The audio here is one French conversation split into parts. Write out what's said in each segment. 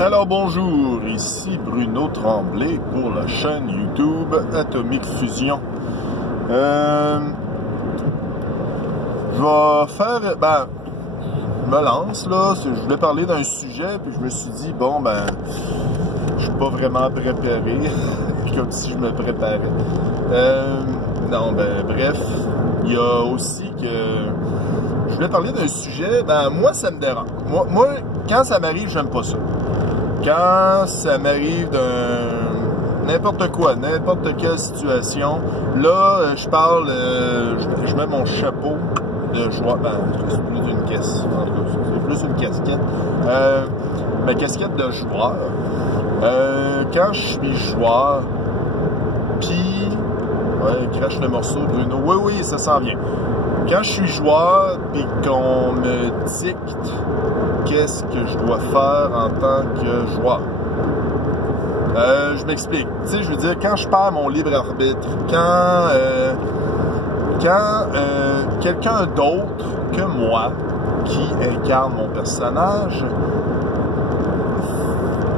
Alors bonjour, ici Bruno Tremblay pour la chaîne YouTube Atomic Fusion. Je vais faire, je me lance là, je voulais parler d'un sujet, puis je me suis dit, bon je suis pas vraiment préparé, comme si je me préparais. Non, bref, il y a aussi que je voulais parler d'un sujet, moi ça me dérange. Moi quand ça m'arrive, j'aime pas ça. Quand ça m'arrive d'un n'importe quoi, n'importe quelle situation, là, je parle, je mets mon chapeau de joueur, c'est plus une caisse, en tout cas, c'est plus une casquette, ma casquette de joueur. Quand je suis joueur, puis, ouais, crache le morceau, Bruno, oui, ça s'en vient. Quand je suis joueur, puis qu'on me dicte qu'est-ce que je dois faire en tant que joueur. Je m'explique. Tu sais, je veux dire, quand je perds mon libre arbitre, quand quelqu'un d'autre que moi qui incarne mon personnage,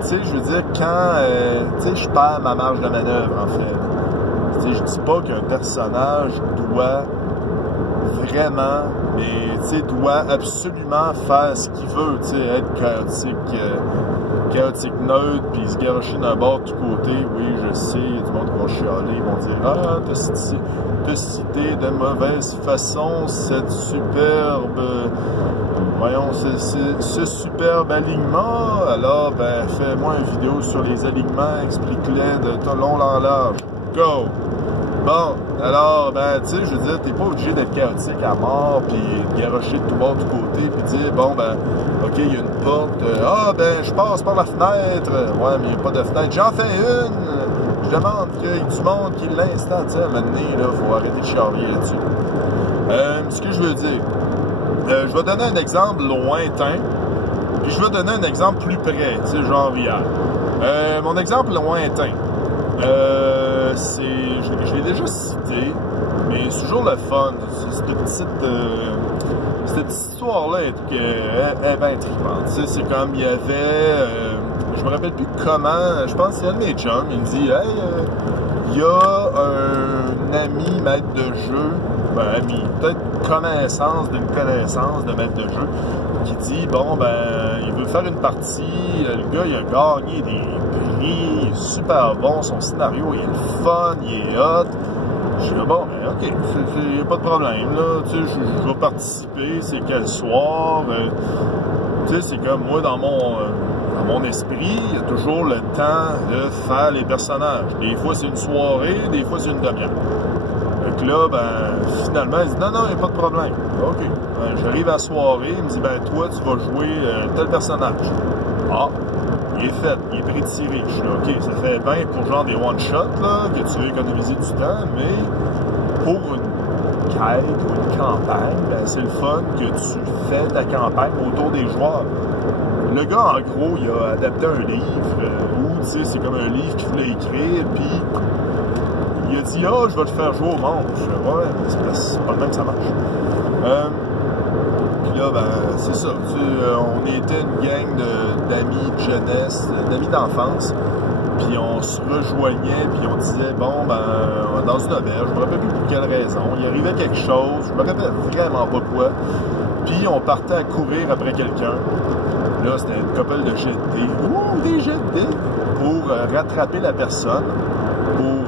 tu sais, je veux dire, quand tu sais, je perds ma marge de manœuvre, en fait. Tu sais, je dis pas qu'un personnage doit vraiment, mais tu sais, doit absolument faire ce qu'il veut, tu sais, être chaotique neutre, puis se garocher d'un bord du côté. Oui, je sais, il y a du monde qui va chialer, ils vont dire « Ah, t'as cité de mauvaise façon cette superbe, ce superbe alignement, alors, fais-moi une vidéo sur les alignements, explique-les de long en large. Go! » Bon, alors, tu sais, je veux dire, t'es pas obligé d'être chaotique à mort, puis de garocher de tout bord, du côté, puis dire, bon, ok, il y a une porte, je passe par la fenêtre, ouais, mais il n'y a pas de fenêtre, j'en fais une, je demande qu'il y ait du monde qui l'instant, tu sais, à un moment donné, là, faut arrêter de charrier là-dessus. Ce que je veux dire, je vais donner un exemple lointain, puis je vais donner un exemple plus près, tu sais, genre hier. Mon exemple lointain, je l'ai déjà cité, mais c'est toujours le fun. Cette histoire-là est bien trippante. C'est comme il y avait, je me rappelle plus comment, je pense que c'est un de mes chums, il me dit, hey, il y a un ami maître de jeu, ami, peut-être connaissance d'une connaissance de maître de jeu, qui dit, bon, il veut faire une partie, le gars, il a gagné des prix, il est super bon, son scénario, il est le fun, il est hot. Je dis, bon, ok, il n'y a pas de problème, là, tu sais, je vais participer, c'est quel soir, tu sais, c'est comme moi, dans mon esprit, il y a toujours le temps de faire les personnages. Des fois, c'est une soirée, des fois, c'est une demi-heure. Donc là, finalement, il dit, non, il n'y a pas de problème. OK. J'arrive à la soirée, il me dit, toi, tu vas jouer tel personnage. Ah, il est fait, il est prétiré. Je suis là, OK, ça fait bien pour genre des one-shots, là, que tu veux économiser du temps, mais pour une quête ou une campagne, c'est le fun que tu fais ta campagne autour des joueurs. Le gars, en gros, il a adapté un livre où, tu sais, c'est comme un livre qu'il voulait écrire, puis il a dit, je vais te faire jouer au monde. Je fais, ouais, mais c'est pas le même que ça marche. Puis là, c'est ça. On était une gang d'amis de jeunesse, d'amis d'enfance. Puis on se rejoignait, puis on disait, bon, dans une auberge, je me rappelle plus pour quelle raison. Il arrivait quelque chose, je me rappelle vraiment pas quoi. Puis on partait à courir après quelqu'un. Là, c'était une couple de jets de dés. Ouh, des jets de dés! Pour rattraper la personne, pour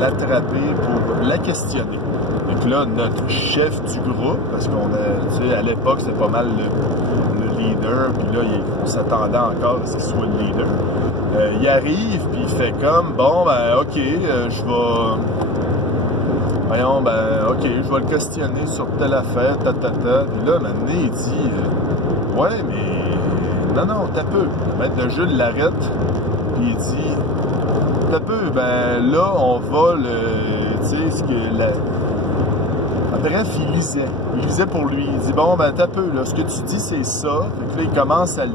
l'attraper, pour la questionner. Donc là, notre chef du groupe, parce qu'on a, tu sais, à l'époque, c'était pas mal le leader, puis là, on s'attendait encore à ce qu'il soit le leader. Il arrive, puis il fait comme, bon, ok, je vais... Voyons, ok, je vais le questionner sur telle affaire, Puis là, maintenant, il dit, ouais, mais non, t'as peu. Le maître de jeu l'arrête, puis il dit, t'as peu, là, on va tu sais, ce que Bref, il lisait pour lui. Il dit, bon, t'as peu, là, ce que tu dis, c'est ça. Fait que là, il commence à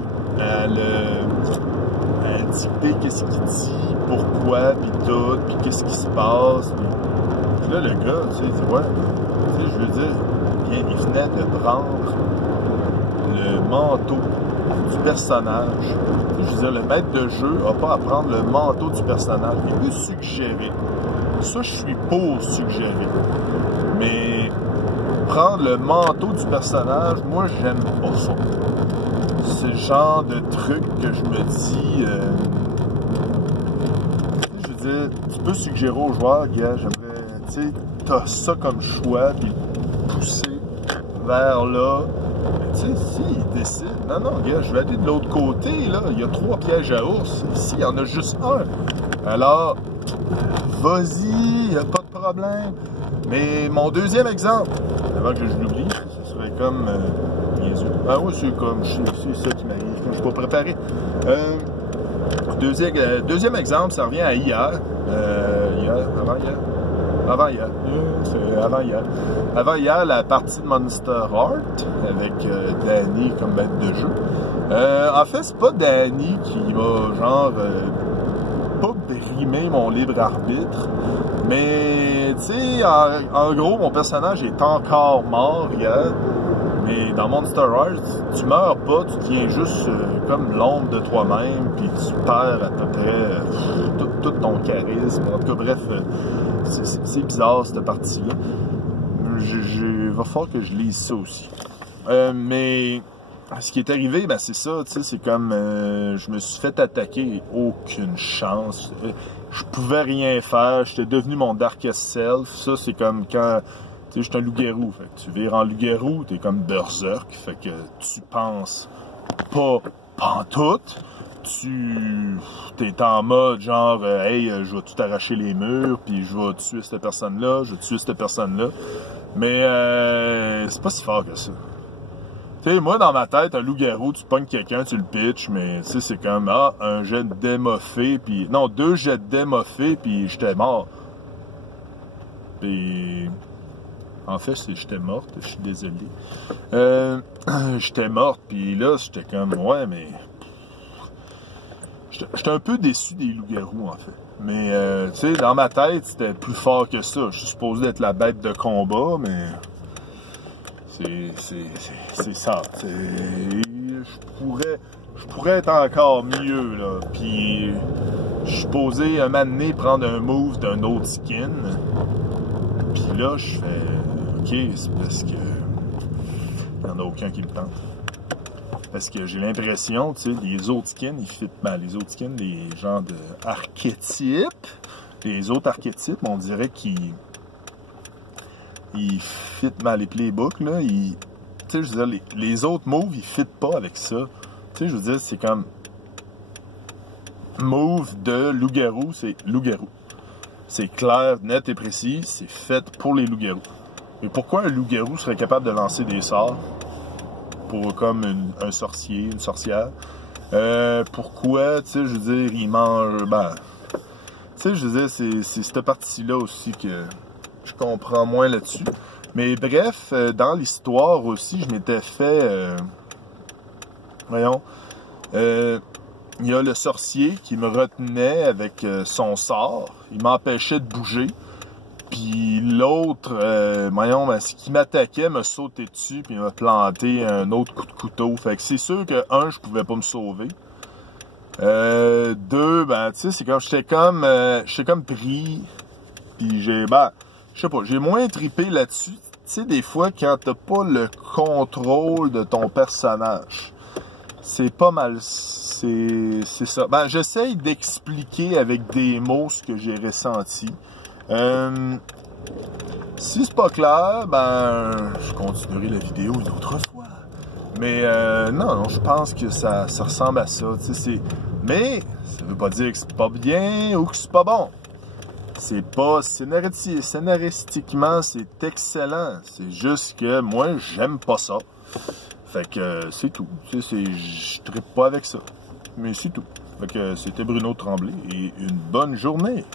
dicter qu'est-ce qu'il dit, pourquoi, puis tout, puis qu'est-ce qui se passe. Puis là, le gars, tu sais, il dit, ouais, tu sais, je veux dire, il venait de prendre le manteau du personnage. Je veux dire, le maître de jeu n'a pas à prendre le manteau du personnage. Il peut suggérer. Ça, je suis pour suggérer. Mais prendre le manteau du personnage, moi, j'aime pas ça. C'est le genre de truc que je me dis... je veux dire, tu peux suggérer aux joueurs, gars, j'aimerais... Tu sais, t'as ça comme choix, puis pousser vers là. Tu sais, s'il décide, non, gars, je vais aller de l'autre côté, là, il y a 3 pièges à ours, ici, il y en a juste un. Alors, vas-y, y a pas de problème. Mais mon deuxième exemple, avant que je l'oublie, ce serait comme... niaiseux. Ah oui, c'est comme, c'est ça qui m'arrive, quand je suis pas préparé. Deuxième exemple, ça revient à hier. Avant hier, la partie de Monster Heart avec Danny comme maître de jeu. En fait, c'est pas Danny qui va genre pas brimer mon libre arbitre, mais tu sais, en gros, mon personnage est encore mort hier. Mais dans Monster Heart, tu meurs pas, tu tiens juste comme l'ombre de toi-même, puis tu perds à peu près tout ton charisme. En tout cas, bref, c'est bizarre cette partie-là. Il va falloir que je lise ça aussi. Mais ce qui est arrivé, ben c'est ça, tu sais, c'est comme je me suis fait attaquer, aucune chance. Je pouvais rien faire, j'étais devenu mon darkest self. Ça, c'est comme quand... Tu sais, je suis un loup-garou, fait que tu vires en loup-garou, t'es comme berserk, fait que tu penses pas pantoute, t'es en mode genre, hey, je vais tout arracher les murs, puis je vais tuer cette personne-là, mais c'est pas si fort que ça. Tu sais, moi, dans ma tête, un loup-garou, tu pognes quelqu'un, tu le pitches, mais tu sais, c'est comme, un jet de démoffé, puis non, 2 jets de démoffé, puis j'étais mort. Puis... En fait, j'étais morte, je suis désolé. J'étais morte, puis là, j'étais comme, ouais, mais... J'étais un peu déçu des loups-garous, en fait. Mais, tu sais, dans ma tête, c'était plus fort que ça. Je suis supposé être la bête de combat, mais... C'est ça. Je pourrais être encore mieux, là. Puis, je suis supposé, un moment donné, prendre un move d'un autre skin. Puis là, je fais... OK, c'est parce que il n'y en a aucun qui me tente. Parce que j'ai l'impression, tu sais, les autres skins, ils fit mal. Les autres skins, les genres d'archétypes, les autres archétypes, on dirait qu'ils fit mal. Les playbooks, là, tu sais, je veux dire, les autres moves, ils fit pas avec ça. Tu sais, je veux dire, c'est comme move de loup-garou, c'est loup-garou. C'est clair, net et précis, c'est fait pour les loups-garous. Mais pourquoi un loup-garou serait capable de lancer des sorts pour comme un sorcier, une sorcière? Pourquoi, tu sais, je veux dire, il mange... Ben, tu sais, je veux dire, c'est cette partie-là aussi que je comprends moins là-dessus. Mais bref, dans l'histoire aussi, je m'étais fait... voyons... il y a le sorcier qui me retenait avec son sort. Il m'empêchait de bouger. Puis l'autre, ce qui m'attaquait m'a sauté dessus puis m'a planté un autre coup de couteau. Fait que c'est sûr que, je pouvais pas me sauver. 2, ben, tu sais, c'est comme, j'étais comme pris. Puis je sais pas, j'ai moins trippé là-dessus. Tu sais, des fois, quand t'as pas le contrôle de ton personnage, c'est pas mal, c'est ça. Ben, j'essaye d'expliquer avec des mots ce que j'ai ressenti. Si c'est pas clair, ben, je continuerai la vidéo une autre fois. Mais non, je pense que ça ressemble à ça. Mais ça veut pas dire que c'est pas bien ou que c'est pas bon. C'est pas scénaristiquement, c'est excellent. C'est juste que moi, j'aime pas ça. Fait que c'est tout. Je trippe pas avec ça. Mais c'est tout. Fait que c'était Bruno Tremblay et une bonne journée.